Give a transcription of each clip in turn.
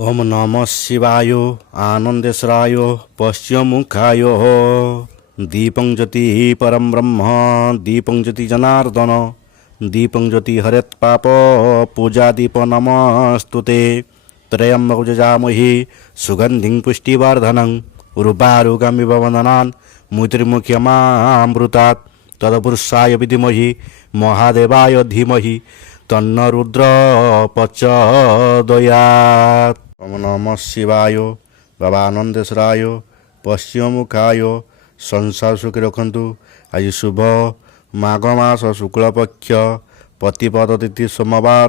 ओम नमः शिवाय आनंदेश्वराय पश्चिमुखाय दीपं ज्योति परम ब्रह्म दीपं ज्योति जनार्दन दीपं ज्योति हरेत् पाप पूजा दीप नमस्तुते त्रयम्बकं यजामहे सुगंधिं पुष्टिवर्धनं उर्वारुकमिव वन्दनान् मुद्रिमुख्यमामृतात् तत्पुरुषाय विद्महे महादेवाय धीमहि तन्न रुद्र प्रचोदयात्। ओम नमः शिवाय बाबा आनंदेश्वराय पश्चिमुखाय संसार सुखी रखंतु। आज शुभ माघ मास शुक्ल पक्ष प्रतिपद तिथि सोमवार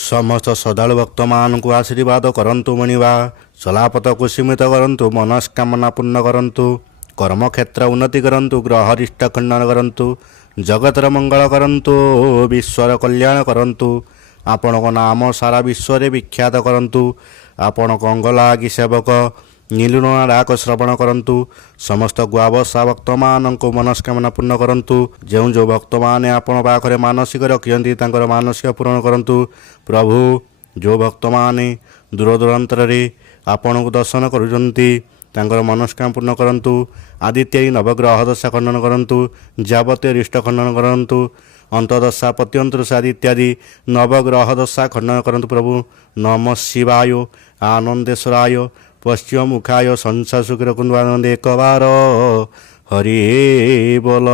समस्त श्रद्धालु भक्त मान को आशीर्वाद करंतु मणिवा चलापथ को सीमित करंतु मनस्कामना पूर्ण करंतु कर्म क्षेत्र उन्नति करंतु ग्रह रिष्ट खंडन करंतु जगतर मंगल करंतु विश्वर कल्याण करंतु आपण को नाम सारा विश्व विख्यात करंतु आपण को अंगलागी सेवक नीलुणा डाक श्रवण करंतु समस्त गुआबसा भक्त मान को मनस्कामना पूर्ण करंतु जो भक्त माने आपण पाखरे मानसिक रखियंती तांकर मानसिक पूर्ण करंतु प्रभु जो भक्त माने दूर दूरांतर रे आपण को दर्शन करुचंती तांकर मनस्कामना पूर्ण करंतु आदित्य नवग्रह दशा खंडन करंतु जावतीय रिष्ट खंडन करंतु अंतदशा पत्यंतदशा इत्यादि नवग्रह दशा खंडन करंतु प्रभु नमः शिवाय आनंदेश्वराय पश्चिमुखाय संसार सुखी रखंतु आनंद एक बार हरि बोल।